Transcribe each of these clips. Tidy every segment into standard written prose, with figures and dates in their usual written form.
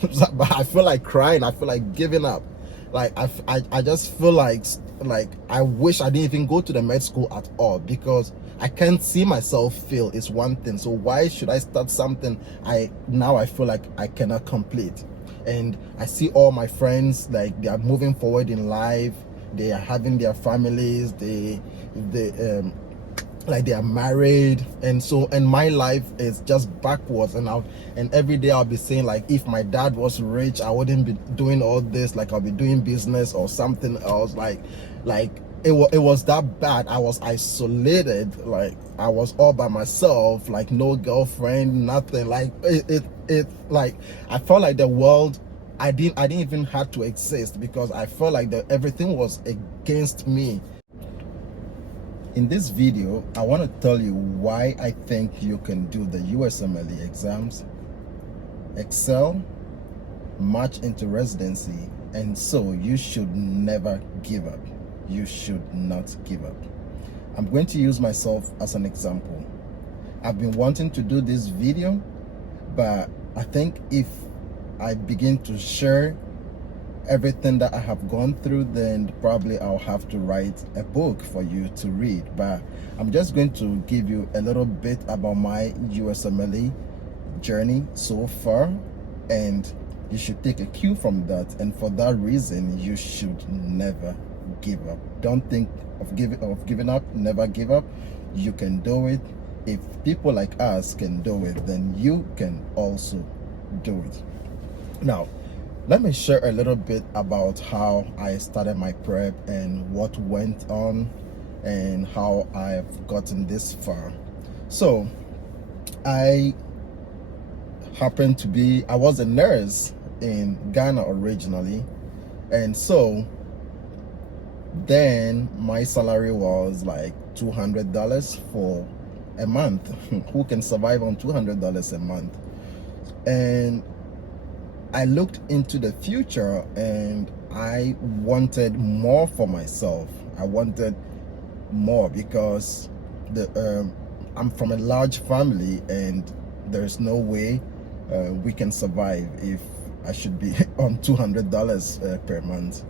But I feel like crying. I feel like giving up. Like I just feel like I wish I didn't even go to the med school at all, because I can't see myself fail is one thing. So why should I start something I feel like I cannot complete? And I see all my friends, like, they are moving forward in life, they are having their families, they like they are married, and so, and my life is just backwards. And every day I'll be saying, like, if my dad was rich, I wouldn't be doing all this. Like, I'll be doing business or something else. Like it was that bad. I was isolated. Like, I was all by myself, like no girlfriend, nothing. Like it like I felt like the world, I didn't even have to exist, because I felt like that everything was against me. In this video, I want to tell you why I think you can do the USMLE exams, excel, march into residency, and so you should never give up. You should not give up. I'm going to use myself as an example. I've been wanting to do this video, but I think if I begin to share everything that I have gone through, then probably I'll have to write a book for you to read. But I'm just going to give you a little bit about my USMLE journey so far, and you should take a cue from that. And for that reason, you should never give up. Don't think of giving up. Never give up. You can do it. If people like us can do it, then you can also do it. Now, let me share a little bit about how I started my prep and what went on and how I've gotten this far. So I was a nurse in Ghana originally, and so then my salary was like $200 for a month. Who can survive on $200 a month? And I looked into the future and I wanted more for myself. I wanted more because I'm from a large family, and there's no way we can survive if I should be on $200 per month.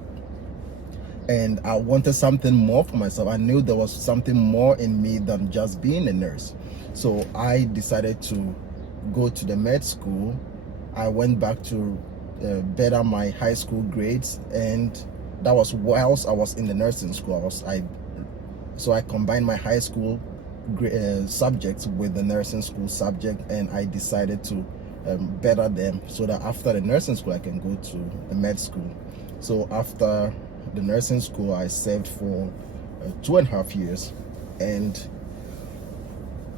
And I wanted something more for myself. I knew there was something more in me than just being a nurse. So I decided to go to the med school. I went back to better my high school grades, and that was whilst I was in the nursing school. So I combined my high school subjects with the nursing school subject, and I decided to better them so that after the nursing school I can go to the med school. So after the nursing school, I served for 2.5 years, and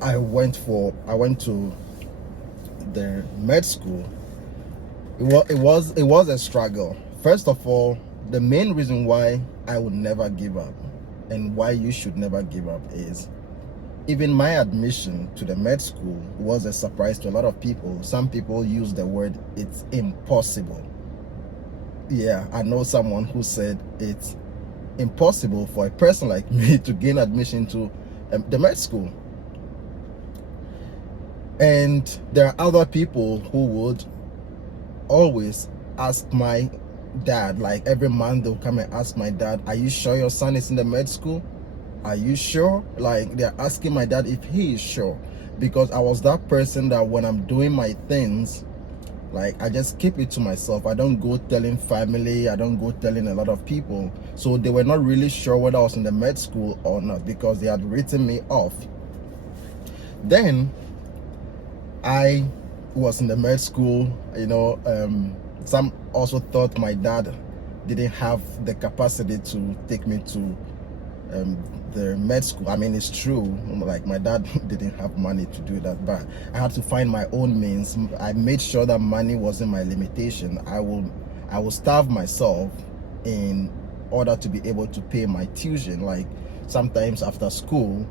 I went to the med school. It was a struggle. First of all, the main reason why I would never give up and why you should never give up is, even my admission to the med school was a surprise to a lot of people. Some people use the word, it's impossible. Yeah, I know someone who said it's impossible for a person like me to gain admission to the med school. And there are other people who would always ask my dad, like every month they'll come and ask my dad, are you sure your son is in the med school? Are you sure? Like, they're asking my dad if he is sure, because I was that person that when I'm doing my things, like, I just keep it to myself. I don't go telling family, I don't go telling a lot of people. So they were not really sure whether I was in the med school or not, because they had written me off. Then I was in the med school, some also thought my dad didn't have the capacity to take me to the med school. I mean, it's true, like my dad didn't have money to do that, but I had to find my own means. I made sure that money wasn't my limitation. I will starve myself in order to be able to pay my tuition. Like, sometimes after school,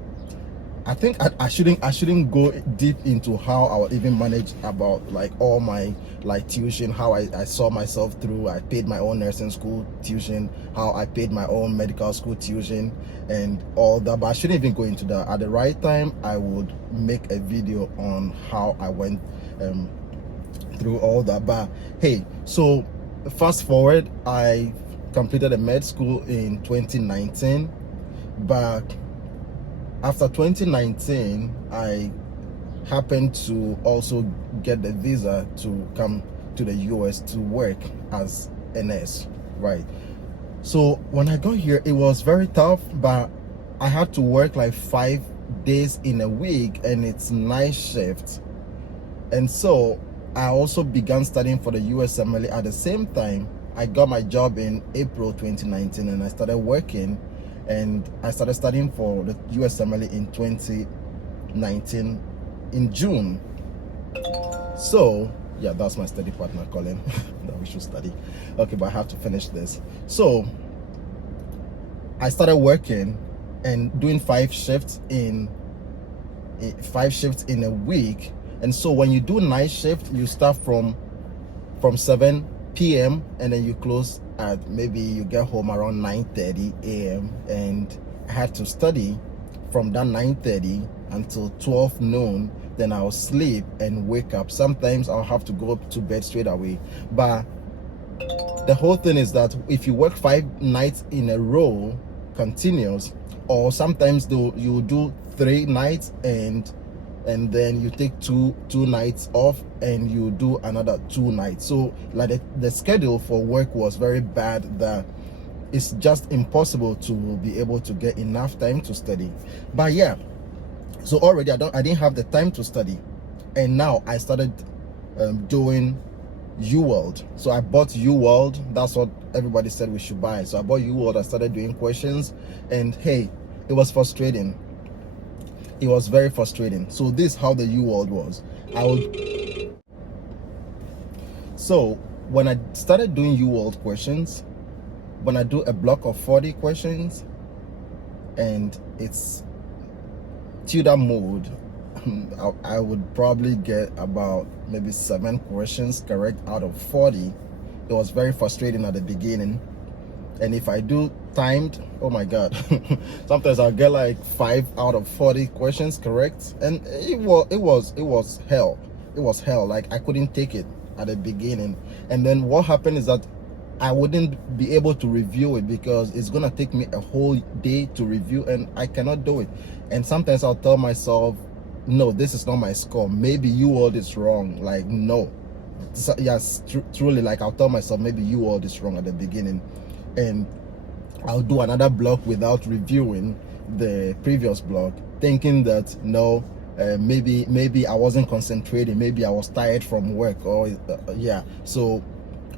I think I shouldn't go deep into how I would even manage about like all my like tuition, how I saw myself through. I paid my own nursing school tuition, how I paid my own medical school tuition and all that, but I shouldn't even go into that. At the right time, I would make a video on how I went through all that. But hey, so fast forward, I completed a med school in 2019. But after 2019, I happened to also get the visa to come to the US to work as a nurse, right? So when I got here, it was very tough, but I had to work like 5 days in a week, and it's night shift. And so I also began studying for the USMLE at the same time. I got my job in April 2019, and I started working, and I started studying for the USMLE in 2019 in June. So yeah, that's my study partner Colin that we should study. Okay, but I have to finish this. So I started working and doing 5 shifts in a week. And so when you do night shift, you start from 7 p.m. and then you close at, maybe you get home around 9:30 a.m. and I had to study from that 9:30 until 12 noon. Then I'll sleep and wake up. Sometimes I'll have to go to bed straight away. But the whole thing is that if you work 5 nights in a row continuous, or sometimes you do 3 nights and then you take two nights off and you do another 2 nights. So like the schedule for work was very bad, that it's just impossible to be able to get enough time to study. But yeah, so already I didn't have the time to study, and now I started doing UWorld. So I bought UWorld. That's what everybody said we should buy. So I bought UWorld. I started doing questions, and hey, it was frustrating. It was very frustrating. So this is how the UWorld was. So when I started doing UWorld questions, when I do a block of 40 questions and it's tutor mode, I would probably get about maybe 7 questions correct out of 40. It was very frustrating at the beginning. And if I do timed, oh my god, sometimes I'll get like 5 out of 40 questions correct, and it was hell. It was hell. Like I couldn't take it at the beginning. And then what happened is that I wouldn't be able to review it because it's gonna take me a whole day to review, and I cannot do it. And sometimes I'll tell myself, no, this is not my score. Maybe UWorld is wrong. Like no, so, yes, truly, like I'll tell myself maybe UWorld is wrong at the beginning, and I'll do another block without reviewing the previous block, thinking that no, maybe I wasn't concentrating, maybe I was tired from work, or yeah, so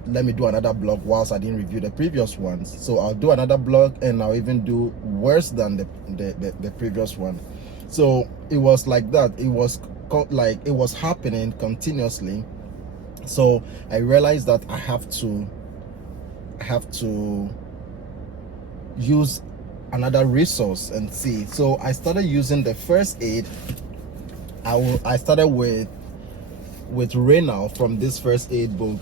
let me do another block whilst I didn't review the previous ones. So I'll do another block, and I'll even do worse than the previous one. So it was like that. It was like it was happening continuously. So I realized that I have to use another resource and see. So I started using the first aid. I started with Renal from this first aid book.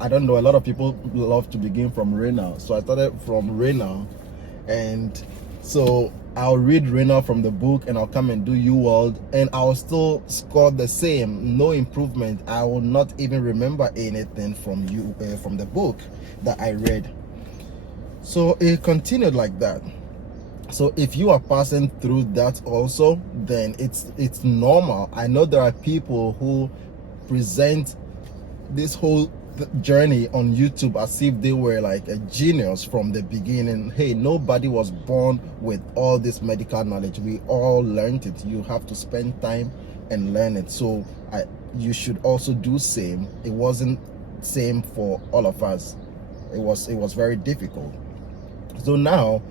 I don't know, a lot of people love to begin from Renal, so I started from Renal, and so I'll read Renal from the book and I'll come and do UWorld, and I'll still score the same, no improvement. I will not even remember anything from the book that I read. So it continued like that. So if you are passing through that also, then it's normal. I know there are people who present this whole journey on YouTube as if they were like a genius from the beginning. Hey, nobody was born with all this medical knowledge. We all learned it. You have to spend time and learn it. So you should also do same. It wasn't same for all of us. It was very difficult. So now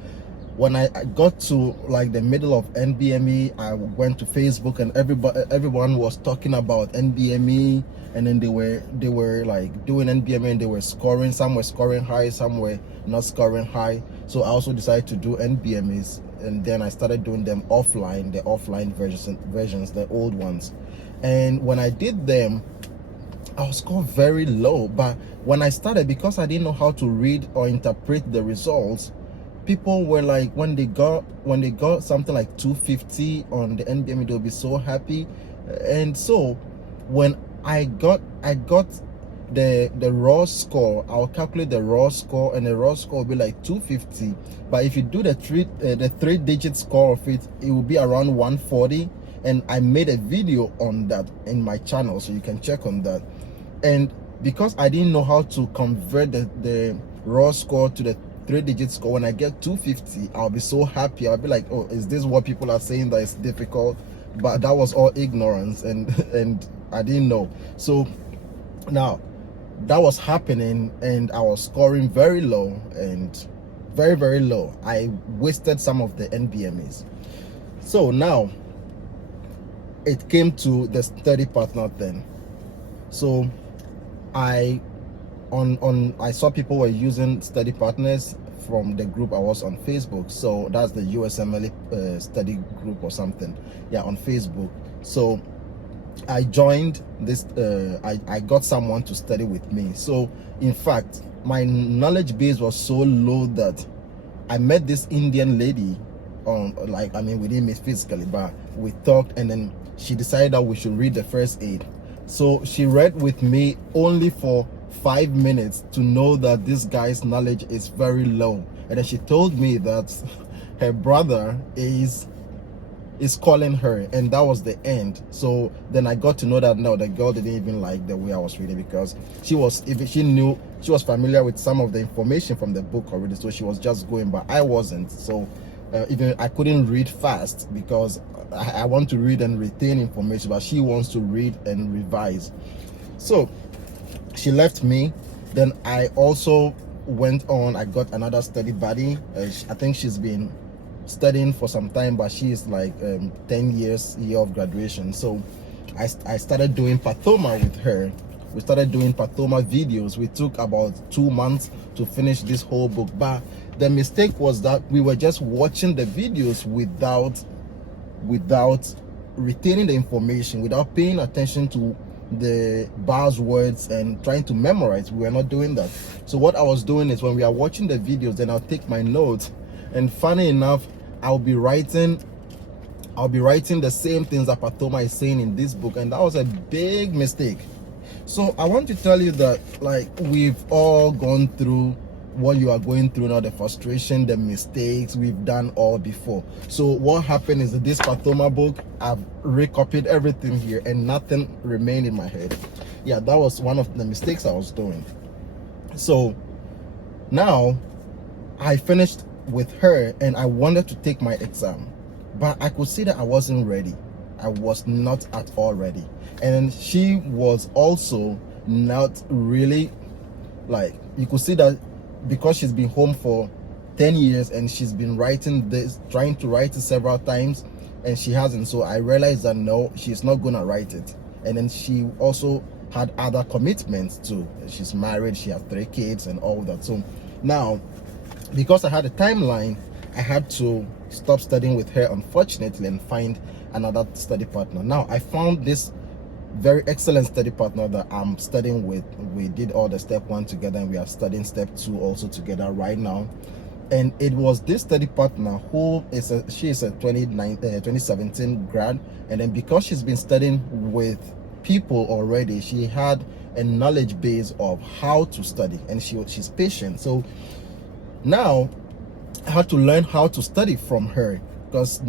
when I got to like the middle of NBME, I went to Facebook, and everyone was talking about NBME, and then they were like doing NBME and they were scoring. Some were scoring high, some were not scoring high. So I also decided to do NBMEs, and then I started doing them offline, the offline versions, the old ones. And when I did them, I was scored very low. But when I started, because I didn't know how to read or interpret the results, people were like, when they got something like 250 on the NBME, they'll be so happy. And so when I got the raw score. I'll calculate the raw score, and the raw score will be like 250. But if you do the three-digit score of it, it will be around 140. And I made a video on that in my channel, so you can check on that. And because I didn't know how to convert the raw score to the three-digit score, when I get 250, I'll be so happy. I'll be like, oh, is this what people are saying that it's difficult? But that was all ignorance, and I didn't know. So now that was happening, and I was scoring very low, and very, very low. I wasted some of the NBMEs. So now it came to the study partner thing. So I saw people were using study partners from the group I was on Facebook. So that's the USMLE study group or something, yeah, on Facebook. So I joined this. I got someone to study with me. So in fact, my knowledge base was so low that I met this Indian lady on, like, I mean, we didn't meet physically, but we talked, and then she decided that we should read the first aid. So she read with me only for 5 minutes to know that this guy's knowledge is very low. And then she told me that her brother is calling her, and that was the end. So then I got to know that no, the girl didn't even like the way I was reading, because she was familiar with some of the information from the book already, so she was just going, but I wasn't. So even I couldn't read fast, because I want to read and retain information, but she wants to read and revise. So she left me. Then I also went on. I got another study buddy. I think she's been studying for some time, but she is like 10 year of graduation. So I started doing pathoma with her. We started doing pathoma videos. We took about 2 months to finish this whole book. But the mistake was that we were just watching the videos without retaining the information, without paying attention to the buzzwords and trying to memorize. We were not doing that. So what I was doing is, when we are watching the videos, then I'll take my notes, and funny enough, I'll be writing the same things that pathoma is saying in this book, and that was a big mistake. So I want to tell you that, like, we've all gone through what you are going through now, the frustration, the mistakes we've done all before. So what happened is that this pathoma book, I've recopied everything here, and nothing remained in my head. Yeah, that was one of the mistakes I was doing. So now I finished with her, and I wanted to take my exam, but I could see that I wasn't ready. I was not at all ready. And she was also not really, like, you could see that, because she's been home for 10 years and she's been writing this, trying to write it several times, and she hasn't. So I realized that no, she's not gonna write it. And then she also had other commitments too. She's married, she has 3 kids and all that. So now, because I had a timeline, I had to stop studying with her, unfortunately, and find another study partner. Now I found this very excellent study partner that I'm studying with. We did all the step 1 together, and we are studying step 2 also together right now. And it was this study partner who is she is a 2017 grad, and then because she's been studying with people already, she had a knowledge base of how to study, and she's patient. So now I had to learn how to study from her, because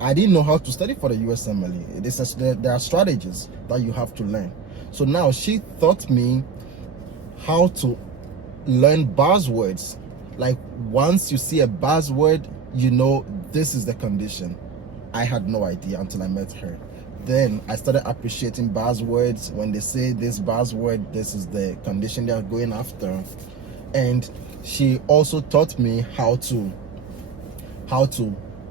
I didn't know how to study for the USMLE. There are strategies that you have to learn. So now she taught me how to learn buzzwords. Like, once you see a buzzword, you know this is the condition. I had no idea until I met her. Then I started appreciating buzzwords. When they say this buzzword, this is the condition they are going after. And she also taught me how to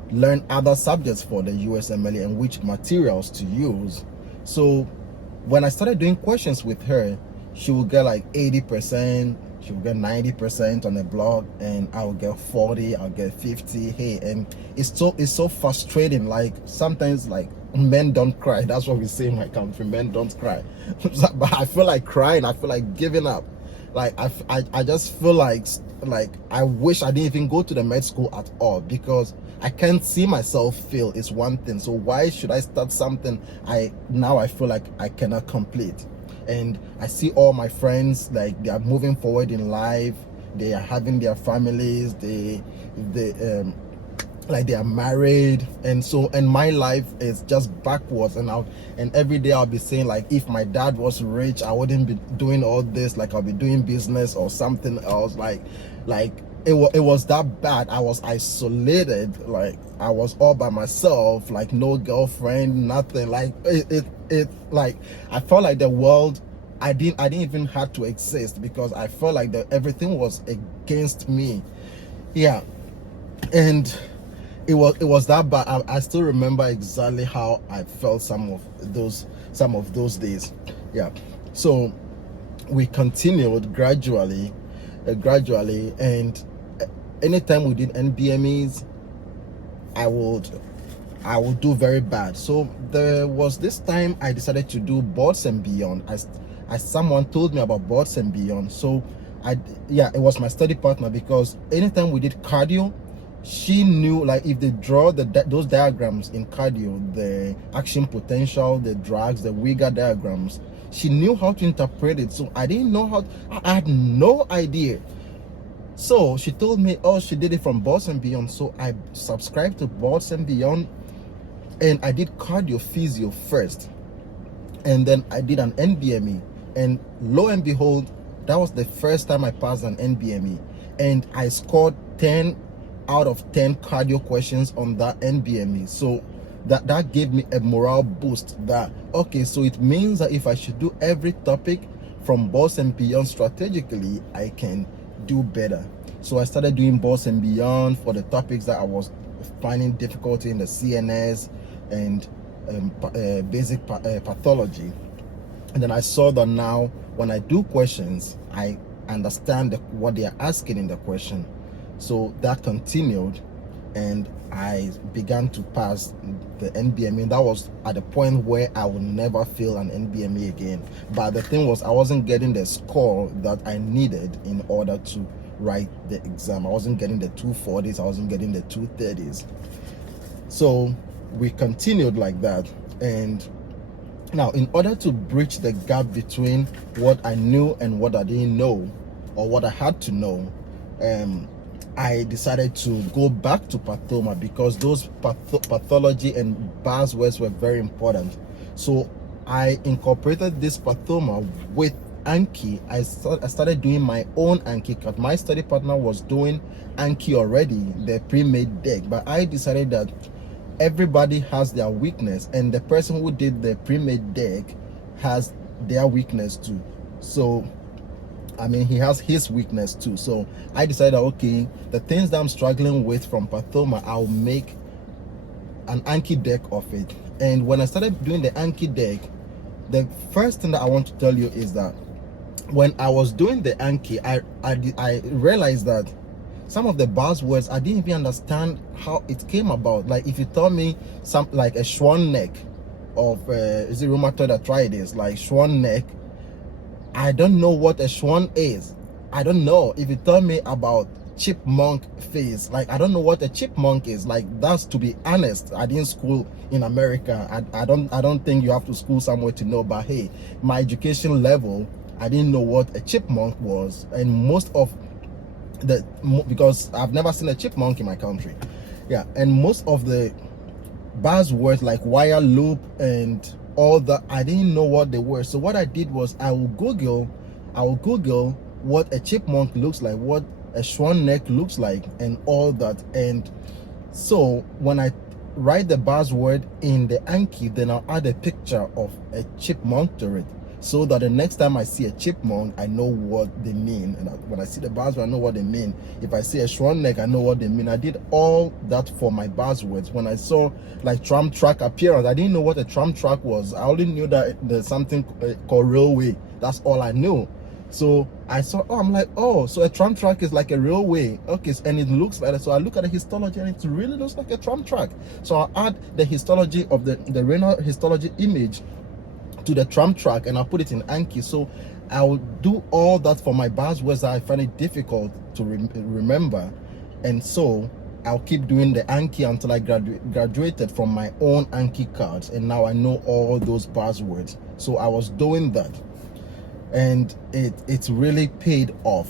learn other subjects for the USMLE and which materials to use. So when I started doing questions with her, she would get like 80%, she would get 90% on the blog, and I would get 40, I'll get 50. Hey, and it's so frustrating. Like, sometimes, like, men don't cry. That's what we say in my country, men don't cry. But I feel like crying, I feel like giving up. Like, I just feel like I wish I didn't even go to the med school at all, because I can't see myself fail is one thing. So why should I start something I feel like I cannot complete? and I see all my friends, like, they are moving forward in life, they are having their families, they like they are married, and so, and my life is just backwards. And every day I'll be saying, like, if my dad was rich, I wouldn't be doing all this, like I'll be doing business or something else. Like it was that bad. I was isolated, like I was all by myself, like no girlfriend, nothing. Like it like I felt like the world, I didn't even have to exist, because I felt like that everything was against me. Yeah. And it was that bad. I still remember exactly how I felt some of those days. Yeah. So we continued gradually, and anytime we did NBMEs, I would do very bad. So there was this time I decided to do boards and beyond. As someone told me about boards and beyond. So it was my study partner, because anytime we did cardio, she knew, like, if they draw those diagrams in cardio, the action potential, the drugs, the Wigger diagrams, she knew how to interpret it. So I didn't know how. I had no idea. So she told me, oh, she did it from Boards and Beyond. So I subscribed to Boards and Beyond, and I did cardio physio first, and then I did an NBME, and lo and behold, that was the first time I passed an NBME, and I scored 10 out of 10 cardio questions on that NBME. So that gave me a morale boost, that okay, so it means that if I should do every topic from Boards and Beyond strategically, I can do better. So I started doing Boards and Beyond for the topics that I was finding difficulty in, the CNS and basic pathology. And then I saw that now when I do questions, I understand what they are asking in the question. So that continued, and I began to pass the NBME. That was at the point where I would never fail an NBME again. But the thing was, I wasn't getting the score that I needed in order to write the exam. I wasn't getting the 240s, I wasn't getting the 230s. So we continued like that. And now, in order to bridge the gap between what I knew and what I didn't know, or what I had to know, I decided to go back to pathoma, because those pathology and buzzwords were very important. So I incorporated this pathoma with Anki. I started doing my own Anki cut. My study partner was doing Anki already, the pre-made deck, but I decided that everybody has their weakness, and the person who did the pre-made deck has their weakness too. So I mean, he has his weakness too. So I decided, okay, the things that I'm struggling with from pathoma, I'll make an Anki deck of it. And when I started doing the Anki deck, the first thing that I want to tell you is that when I was doing the Anki, I realized that some of the buzzwords, I didn't even understand how it came about. Like, if you told me some, like a swan neck of is it rheumatoid arthritis, like swan neck, I don't know what a swan is. I don't know. If you tell me about chipmunk face, like I don't know what a chipmunk is. Like, that's, to be honest, I didn't school in America. I don't think you have to school somewhere to know. But hey, my education level, I didn't know what a chipmunk was. And most of the, because I've never seen a chipmunk in my country. Yeah, and most of the buzzwords like wire loop and all that, I didn't know what they were. So what I did was I will Google what a chipmunk looks like, what a swan neck looks like, and all that. And so when I write the buzzword in the Anki, then I'll add a picture of a chipmunk to it, so that the next time I see a chipmunk, I know what they mean. And when I see the buzzword, I know what they mean. If I see a swan neck, I know what they mean. I did all that for my buzzwords. When I saw like tram track appearance, I didn't know what a tram track was. I only knew that there's something called railway. That's all I knew. So I saw, oh, I'm like, oh, so a tram track is like a railway. Okay, and it looks like that. So I look at the histology, and it really looks like a tram track. So I'll add the histology of the renal histology image to the tram track, and I'll put it in Anki. So I'll do all that for my buzzwords that I find it difficult to remember. And so I'll keep doing the Anki until I graduated from my own Anki cards, and now I know all those buzzwords. So I was doing that. and it's really paid off.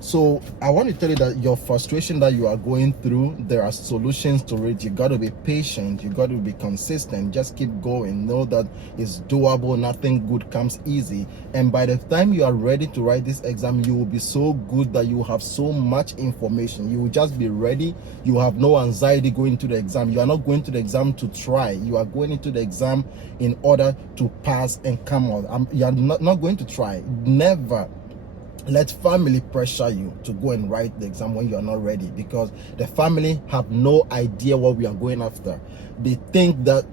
So I want to tell you that your frustration that you are going through, there are solutions to it. You got to be patient, you got to be consistent, just keep going, know that it's doable, nothing good comes easy. And by the time you are ready to write this exam, you will be so good that you have so much information, you will just be ready. You have no anxiety going to the exam. You are not going to the exam to try, you are going into the exam in order to pass and come out. You are not going to try. Never let family pressure you to go and write the exam when you are not ready, because the family have no idea what we are going after. They think that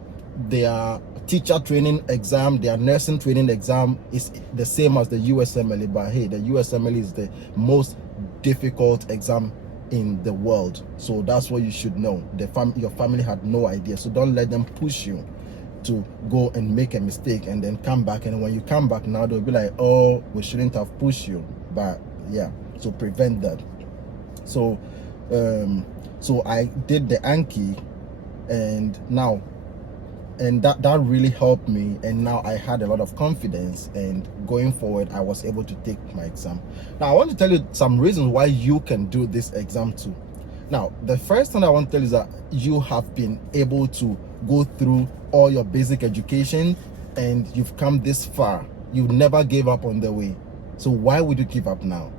their teacher training exam, their nursing training exam is the same as the USMLE, but hey, the USMLE is the most difficult exam in the world. So that's what you should know. Your family had no idea, so don't let them push you to go and make a mistake and then come back, and when you come back now they'll be like, oh, we shouldn't have pushed you. But yeah, so prevent that. So so I did the Anki, and that really helped me, and now I had a lot of confidence, and going forward I was able to take my exam. Now I want to tell you some reasons why you can do this exam too. Now, the first thing I want to tell you is that you have been able to go through all your basic education and you've come this far. You never gave up on the way. So why would you give up now?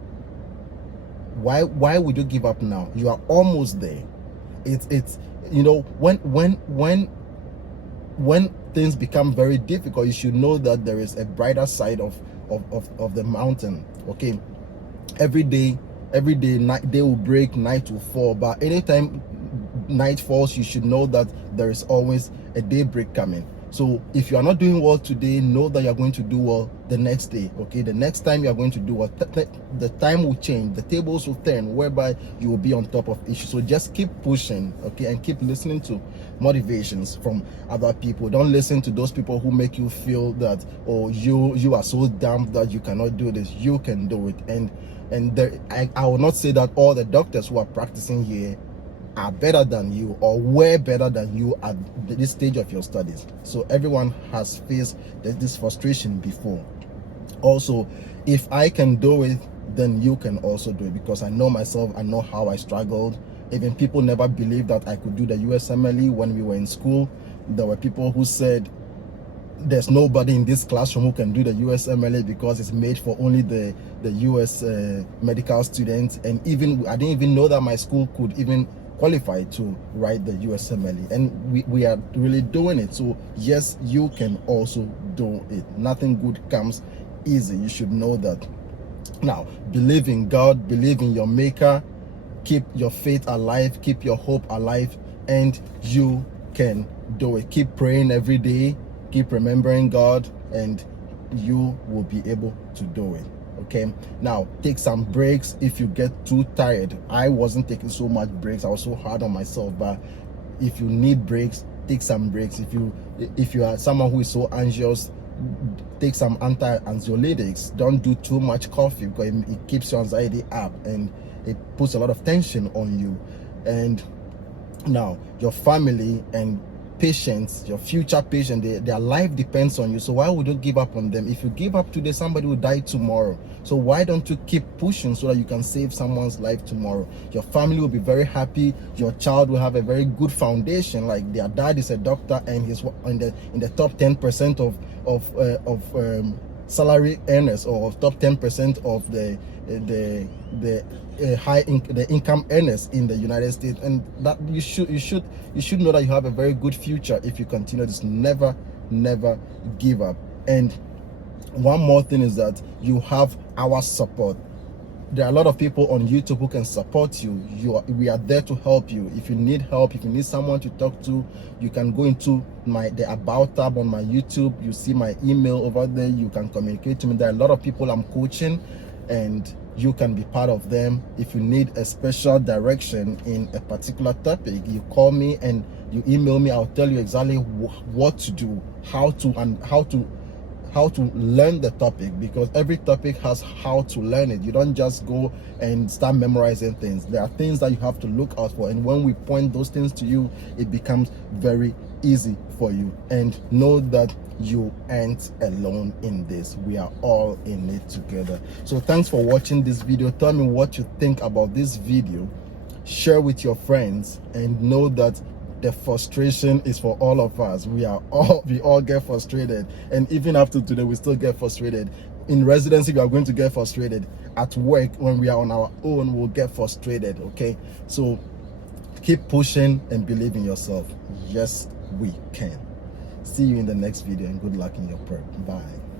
Why would you give up now? You are almost there. It's you know, when things become very difficult, you should know that there is a brighter side of the mountain. Okay, every day night day will break, night will fall, but anytime night falls, you should know that there is always a daybreak coming. So if you are not doing well today, know that you are going to do well the next day. Okay, the next time you are going to do well, the time will change, the tables will turn, whereby you will be on top of issues. So just keep pushing, okay, and keep listening to motivations from other people. Don't listen to those people who make you feel that, oh, you are so dumb that you cannot do this. You can do it. And there, I will not say that all the doctors who are practicing here are better than you or were better than you at this stage of your studies. So everyone has faced this frustration before. Also, if I can do it, then you can also do it, because I know myself, I know how I struggled. Even people never believed that I could do the USMLE when we were in school. There were people who said, there's nobody in this classroom who can do the USMLE because it's made for only the US medical students. And even I didn't even know that my school could even qualify to write the USMLE, and we are really doing it. So yes, you can also do it. Nothing good comes easy. You should know that. Now, believe in God, believe in your maker, keep your faith alive, keep your hope alive, and you can do it. Keep praying every day, keep remembering God, and you will be able to do it. Okay, now take some breaks if you get too tired. I wasn't taking so much breaks, I was so hard on myself, but if you need breaks, take some breaks. If you are someone who is so anxious, take some anti-anxiolytics. Don't do too much coffee, because it keeps your anxiety up and it puts a lot of tension on you. And now your family and patients, your future patients, their life depends on you. So why would you give up on them? If you give up today, somebody will die tomorrow. So why don't you keep pushing so that you can save someone's life tomorrow? Your family will be very happy. Your child will have a very good foundation. Like their dad is a doctor and he's in the top 10% of salary earners, or top 10% of the income earners in the United States. And that you should know that you have a very good future if you continue this. Never give up. And one more thing is that you have our support. There are a lot of people on YouTube who can support you. We are there to help you. If you need help, if you need someone to talk to, you can go into the About tab on my YouTube. You see my email over there. You can communicate to me. There are a lot of people I'm coaching, and you can be part of them. If you need a special direction in a particular topic, you call me and you email me. I'll tell you exactly what to do, how to learn the topic, because every topic has how to learn it. You don't just go and start memorizing things. There are things that you have to look out for, and when we point those things to you, it becomes very easy for you, and know that you aren't alone in this. We are all in it together. So thanks for watching this video. Tell me what you think about this video, share with your friends, and know that the frustration is for all of us. We all get frustrated, and even after today we still get frustrated. In residency we are going to get frustrated. At work, when we are on our own, we'll get frustrated. Okay, so keep pushing and believe in yourself. Yes, we can. See you in the next video, and good luck in your prep. Bye.